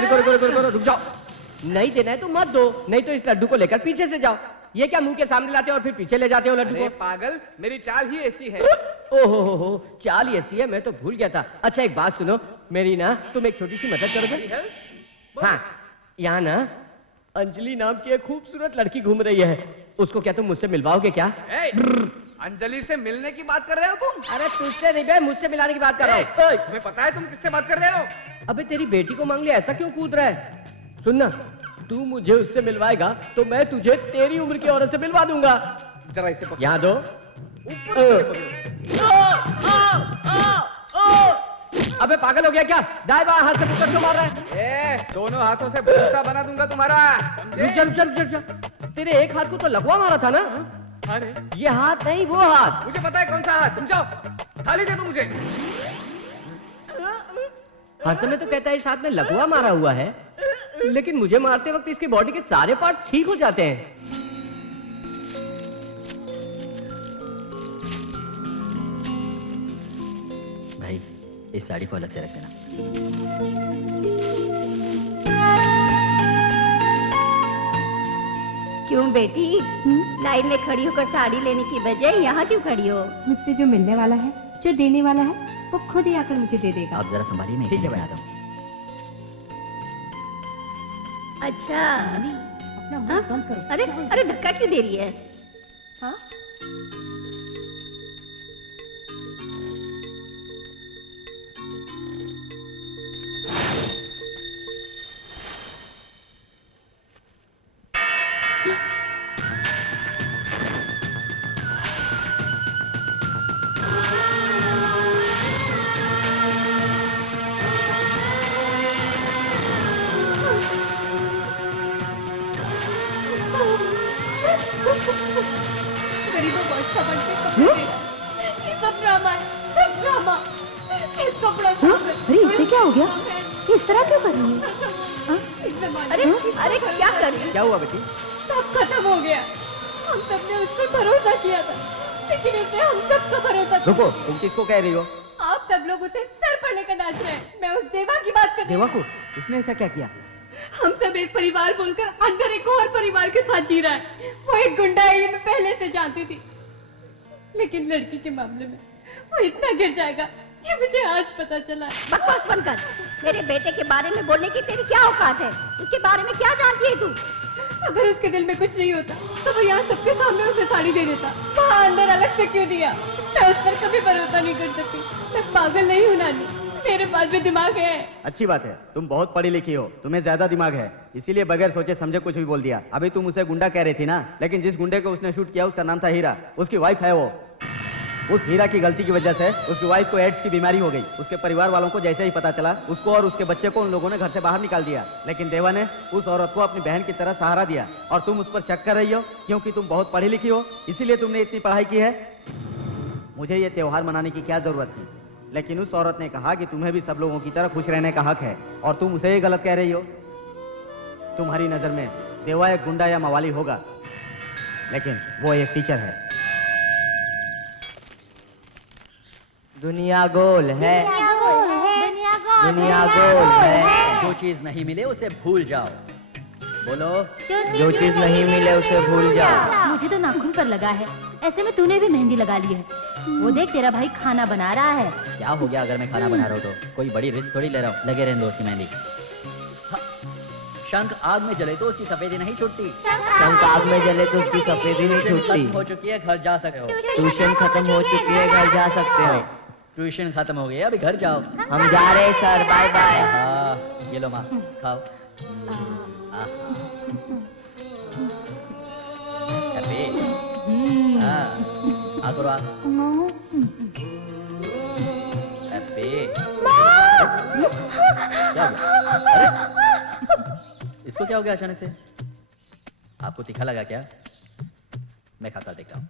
रुको, रुक जाओ। नहीं देना है तो मत दो, नहीं तो इस लड्डू को लेकर पीछे से जाओ। ये क्या मुंह के सामने लाते हो और फिर पीछे ले जाते हो लड्डू को? पागल, मेरी चाल ही ऐसी है। ओहो हो, चाल ही ऐसी है, मैं तो भूल गया था। अच्छा एक बात सुनो मेरी ना, तुम एक छोटी सी मदद करोगे? हाँ, यहाँ ना अंजलि नाम की एक खूबसूरत लड़की घूम रही है, उसको क्या तुम मुझसे मिलवाओगे क्या? अंजलि से मिलने की बात कर रहे हो तुम? अरे तुझसे नहीं बे, मुझसे मिलाने की बात कर रहा हूँ। तुम्हें पता है तुम किससे बात कर रहे हो? अबे तेरी बेटी को मांग लिया, ऐसा क्यों कूद रहा है? सुनना, तू मुझे उससे मिलवाएगा तो मैं तुझे तेरी उम्र की औरत से मिलवा दूंगा। जरा इसे यहाँ दो। अबे पागल हो गया क्या? दाएं बाएं हाथ से पुत्र क्यों मार रहा है? दोनों हाथों से भूसा बना दूंगा तुम्हारा। रुक जा। तेरे एक हाथ को तो लकवा मारा था ना? अरे ये हाथ नहीं, वो हाथ। मुझे पता है कौन सा हाथ। तुम जाओ, थाली दे दो मुझे। हर समय तो कहता है इस हाथ में लकवा मारा हुआ है, लेकिन मुझे मारते वक्त इसकी बॉडी के सारे पार्ट ठीक हो जाते हैं। भाई इस साड़ी को अलग से रख देना। क्यों बेटी, लाइन में खड़ी होकर साड़ी लेने की बजाय यहाँ क्यों खड़ी हो? मुझसे जो मिलने वाला है, जो देने वाला है, वो खुद ही आकर मुझे दे देगा। आप जरा संभालिए, मैं ठीक है, बना दूं। अच्छा, अपना मुंह बंद करो। अरे धक्का क्यों दे रही है? हाँ? गरीबों को अच्छा बनते कपड़े देना, ये सब ड्रामा है, सब ड्रामा। इस कपड़ों को अरे इसे क्या हो गया? इस तरह क्यों कर रही है? अरे क्या कर रही है? क्या हुआ बेटी? सब खत्म हो गया। हम सबने उस पर भरोसा किया था, लेकिन उसने हम सबका भरोसा तोड़ा। रुको, तुम किसको कह रही हो? आप सब लोग उसे सर पर लेकर नाच रहे हैं। मैं उस देवा की बात कर रही देवा हूँ। को? उसने ऐसा क्या किया? हम सब एक परिवार बोलकर अंदर एक और परिवार के साथ जी रहा है। वो एक गुंडा है, ये मैं पहले से जानती थी, लेकिन लड़की के मामले में वो इतना गिर जाएगा ये मुझे आज पता चला। बकवास बंद कर। मेरे बेटे के बारे में बोलने की तेरी क्या औकात है? उसके बारे में क्या जानती है तू? अगर उसके दिल में कुछ नहीं होता तो वो यहाँ सबके सामने उसे साड़ी दे देता। वहाँ अंदर अलग से क्यों दिया? मैं उस पर कभी भरोसा नहीं कर सकती। मैं पागल नहीं हूँ नानी, मेरे पास भी दिमाग है। अच्छी बात है, तुम बहुत पढ़ी लिखी हो, तुम्हें ज्यादा दिमाग है, इसीलिए बगैर सोचे समझे कुछ भी बोल दिया। अभी तुम उसे गुंडा कह रही थी ना, लेकिन जिस गुंडे को उसने शूट किया उसका नाम था हीरा, उसकी वाइफ है वो। उस हीरा की गलती की वजह से उसकी वाइफ को एड्स की बीमारी हो गई। उसके परिवार वालों को जैसे ही पता चला, उसको और उसके बच्चे को उन लोगों ने घर से बाहर निकाल दिया, लेकिन देवा ने उस औरत को अपनी बहन की तरह सहारा दिया। और तुम उस पर शक कर रही हो क्योंकि तुम बहुत पढ़ी लिखी हो, इसीलिए तुमने इतनी पढ़ाई की है। मुझे ये त्योहार मनाने की क्या जरूरत थी, लेकिन उस औरत ने कहा कि तुम्हें भी सब लोगों की तरह खुश रहने का हक है, और तुम उसे ही गलत कह रही हो। तुम्हारी नजर में देवा एक गुंडा या मवाली होगा, लेकिन वो एक टीचर है। दुनिया गोल है, दुनिया गोल है। जो चीज नहीं मिले उसे भूल जाओ। बोलो, जो चीज नहीं मिले उसे भूल जाओ। मुझे तो नाखून पर लगा है, ऐसे में तूने भी मेहंदी लगा ली है। वो देख तेरा भाई खाना बना रहा है। क्या हो गया अगर मैं खाना बना रहा हूँ तो? कोई बड़ी रिस्क थोड़ी ले रहा हूँ, लगे रहने दो उसकी मेहंदी। हाँ, शंख आग में जले तो उसकी सफेदी नहीं छूटती। शंख आग में जले तो उसकी सफेदी नहीं छूटती। हो चुकी है, घर जा सकते हो। ट्यूशन खत्म हो चुकी है, घर जा सकते हो। ट्यूशन खत्म हो गई, अभी घर जाओ। हम जा रहे हैं सर, बाय बाय। हाँ, ये लो माँ, खाओ। आ करो आ। क्या हुआ? अरे इसको क्या हो गया अचानक से? आपको तीखा लगा क्या? मैं खाता देखता हूँ।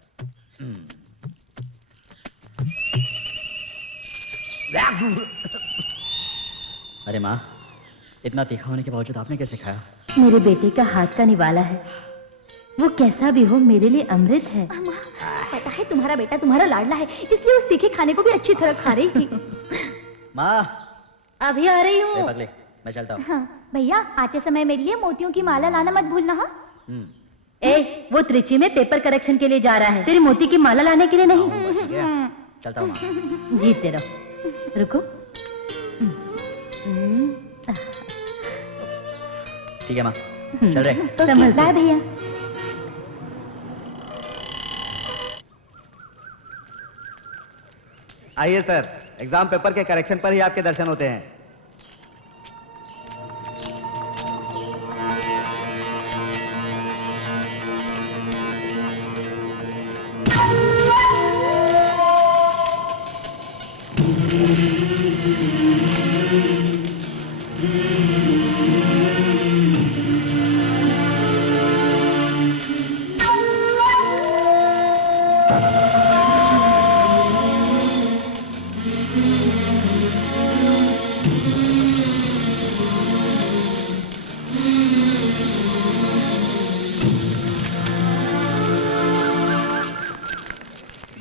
अरे माँ, इतना तीखा होने के बावजूद आपने कैसे खाया? मेरे बेटे का हाथ का निवाला है, वो कैसा भी हो मेरे लिए अमृत है। पता है तुम्हारा बेटा तुम्हारा लाडला है, इसलिए उस तीखे खाने को भी अच्छी तरह खा रही थी। माँ, अभी आ रही हूँ। पगले, मैं चलता हूँ। हाँ भैया, आते समय मेरे लिए मोतियों की माला लाना मत भूलना। हाँ ए, वो त्रिची में पेपर करेक्शन के लिए जा रहा है, तेरी मोती की माला लाने के लिए नहीं। ठीक है, चलता हूँ माँ। जीतते रहो। रुको। ठीक है माँ, चल रहे। ओके, बाय भैया। आइए सर, एग्जाम पेपर के करेक्शन पर ही आपके दर्शन होते हैं।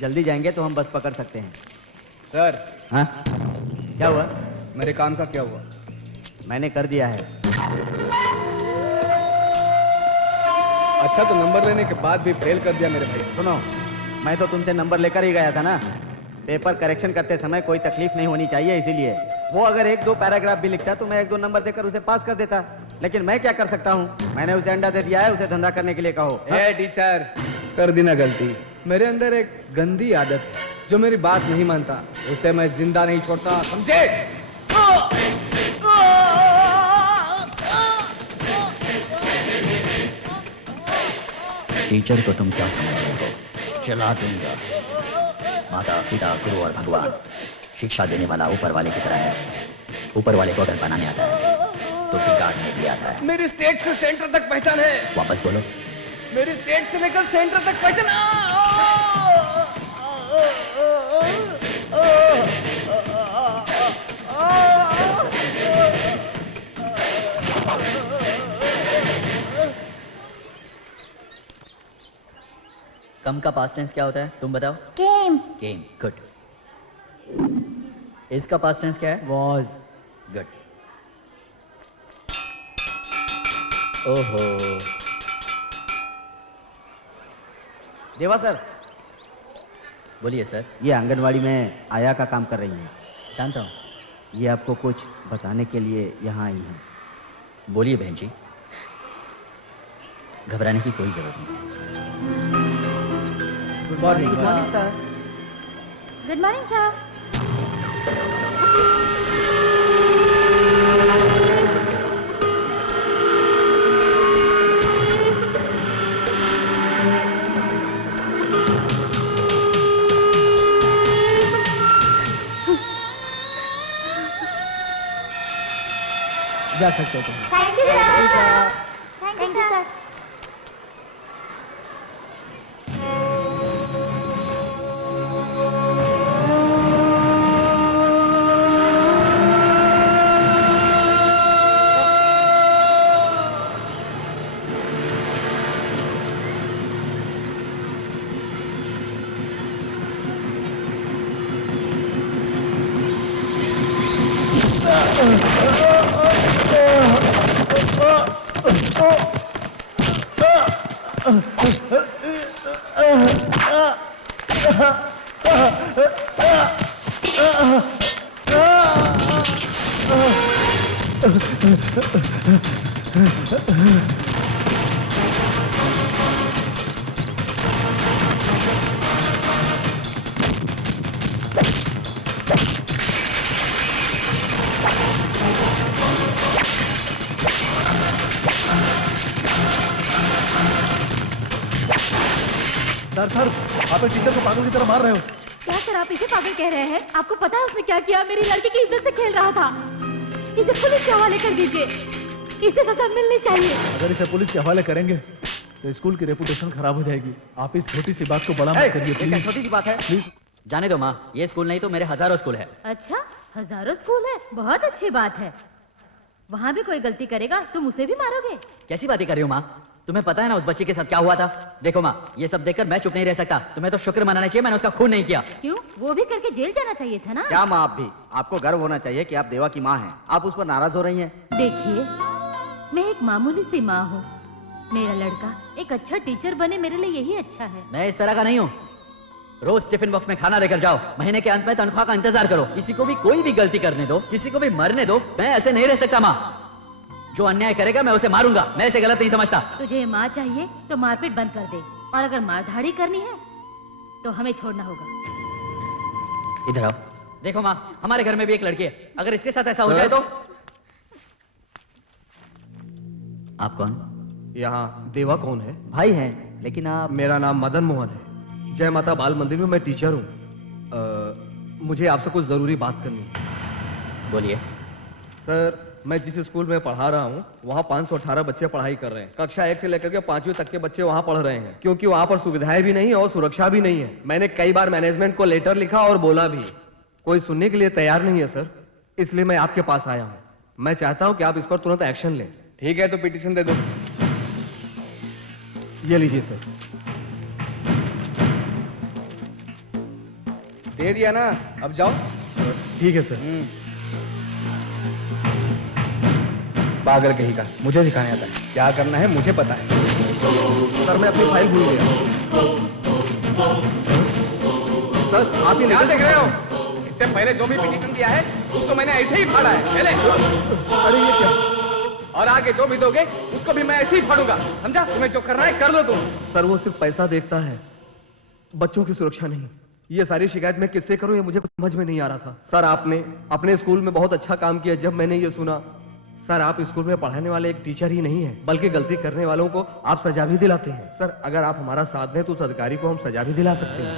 जल्दी जाएंगे तो हम बस पकड़ सकते हैं। सर, हाँ, क्या हुआ? मेरे काम का क्या हुआ? मैंने कर दिया है। अच्छा, तो नंबर लेने के बाद भी फेल कर दिया मेरे भाई। सुनो, मैं तो तुमसे नंबर लेकर ही गया था ना। पेपर करेक्शन करते समय कोई तकलीफ नहीं होनी चाहिए, इसीलिए। वो अगर 1-2 पैराग्राफ भी लिखता तो मैं 1-2 नंबर देकर उसे पास कर देता, लेकिन मैं क्या कर सकता हूँ? मैंने उसे अंडा दे दिया है, उसे धंधा करने के लिए कहो। ए टीचर, कर दी ना गलती। मेरे अंदर एक गंदी आदत है, जो मेरी बात नहीं मानता उसे मैं जिंदा नहीं छोड़ता, समझे? टीचर को तुम क्या समझ रहे हो? चला दूंगा। माता पिता गुरु और भगवान, शिक्षा देने वाला ऊपर वाले की तरह है। ऊपर वाले को अगर बनाने आता है तो बिगाड़ने भी आता है। मेरी स्टेट से सेंटर तक पहचान है। वापस बोलो। मेरी स्टेट से लेकर सेंटर तक पहचान। कम का पास्ट टेंस क्या होता है, तुम बताओ? केम। केम, गुड। इसका पास्ट टेंस क्या है? वॉज। गुड। ओहो, देवा सर, बोलिए सर। ये आंगनवाड़ी में आया का काम कर रही हैं। जानता हूँ। ये आपको कुछ बताने के लिए यहाँ आई हैं। बोलिए बहन जी, घबराने की कोई जरूरत नहीं। Good morning sir. Good morning sir. जा सकते हो तुम। Thank you sir. Thank you sir. Sir, आप एक टीचर को पागल की तरह मार रहे हो। क्या सर, आप इसे पागल कह रहे हैं? आपको पता है उसने क्या किया? मेरी लड़की की इज्जत से खेल रहा था। इसे पुलिस के हवाले कर दीजिए, इसे सजा मिलनी चाहिए। अगर इसे पुलिस के हवाले करेंगे तो स्कूल की रेपुटेशन खराब हो जाएगी। आप इस छोटी सी बात को बड़ा मत करिए प्लीज। छोटी सी बात है। प्लीज जाने दो माँ, ये स्कूल नहीं तो मेरे हजारों स्कूल है। अच्छा, हजारों स्कूल है, बहुत अच्छी बात है। वहाँ भी कोई गलती करेगा तुम उसे भी मारोगे? कैसी बातें कर रही हो माँ? तुम्हें पता है ना उस बच्चे के साथ क्या हुआ था? देखो माँ, ये सब देखकर मैं चुप नहीं रह सकता। तुम्हें तो शुक्र मनाना चाहिए मैंने उसका खून नहीं किया। क्यों? वो भी करके जेल जाना चाहिए था ना। क्या माँ आप भी? आपको गर्व होना चाहिए कि आप देवा की माँ हैं। आप उस पर नाराज हो रही हैं। देखिए, मैं एक मामूली सी माँ हूँ। मेरा लड़का एक अच्छा टीचर बने, मेरे लिए यही अच्छा है। मैं इस तरह का नहीं हूँ। रोज टिफिन बॉक्स में खाना लेकर जाओ, महीने के अंत में तनख्वाह का इंतजार करो। किसी को भी कोई भी गलती करने दो, किसी को भी मरने दो। मैं ऐसे नहीं रह सकता माँ। जो अन्याय करेगा मैं उसे मारूंगा। मैं इसे गलत नहीं समझता। तुझे माँ चाहिए तो मारपीट बंद कर दे, और अगर मारधाड़ी करनी है तो हमें छोड़ना होगा। इधर आओ। देखो माँ, हमारे घर में भी एक लड़की है। अगर इसके साथ ऐसा हो जाए तो? आप कौन? यहाँ देवा कौन है? भाई हैं, लेकिन आप... मेरा नाम मदन मोहन है। जय माता बाल मंदिर में मैं टीचर हूँ। मुझे आपसे कुछ जरूरी बात करनी है। बोलिए। सर, मैं जिस स्कूल में पढ़ा रहा हूँ वहाँ 518 बच्चे पढ़ाई कर रहे हैं। कक्षा 1 से लेकर के 5वीं तक के बच्चे वहाँ पढ़ रहे हैं, क्योंकि वहाँ पर सुविधाएं भी नहीं है और सुरक्षा भी नहीं है। मैंने कई बार मैनेजमेंट को लेटर लिखा और बोला भी, कोई सुनने के लिए तैयार नहीं है सर। इसलिए मैं आपके पास आया हूँ। मैं चाहता हूँ कि आप इस पर तुरंत एक्शन लें। ठीक है, तो पिटीशन दे दो। ये लीजिए सर। दे दिया ना, अब जाओ। ठीक है सर। पागल कहीं का, मुझे सिखाने आता है। क्या करना है मुझे पता है। सर, मैं अपनी फाइल भूल गया। सर, आप ही नहीं देख रहे हो? इससे पहले जो भी पिटीशन दिया है उसको मैंने ऐसे ही फाड़ा है। चले। अरे ये क्या? और आगे जो भी दोगे उसको भी मैं ऐसे ही फाड़ूंगा, समझा? तुम्हें जो करना है कर लो तुम। सर, वो सिर्फ पैसा देखता है, बच्चों की सुरक्षा नहीं। ये सारी शिकायत मैं किससे करूं, ये मुझे समझ में नहीं आ रहा था। सर, आपने अपने स्कूल में बहुत अच्छा काम किया। जब मैंने ये सुना, सर, आप स्कूल में पढ़ाने वाले एक टीचर ही नहीं है, बल्कि गलती करने वालों को आप सजा भी दिलाते हैं। सर, अगर आप हमारा साथ दें तो उस अधिकारी को हम सजा भी दिला सकते हैं।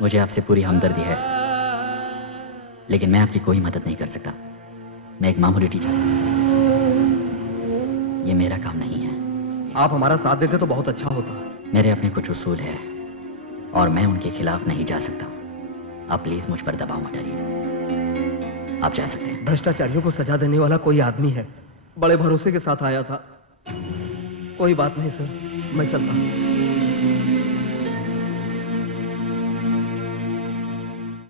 मुझे आपसे पूरी हमदर्दी है, लेकिन मैं आपकी कोई मदद नहीं कर सकता। मैं एक मामूली टीचर हूं। ये मेरा काम नहीं है। आप हमारा साथ देते तो बहुत अच्छा होता। मेरे अपने कुछ उसूल है और मैं उनके खिलाफ नहीं जा सकता। आप प्लीज मुझ पर दबाव मत डालिए। आप जा सकते हैं। भ्रष्टाचारियों को सजा देने वाला कोई आदमी है, बड़े भरोसे के साथ आया था। कोई बात नहीं सर, मैं चलता हूं।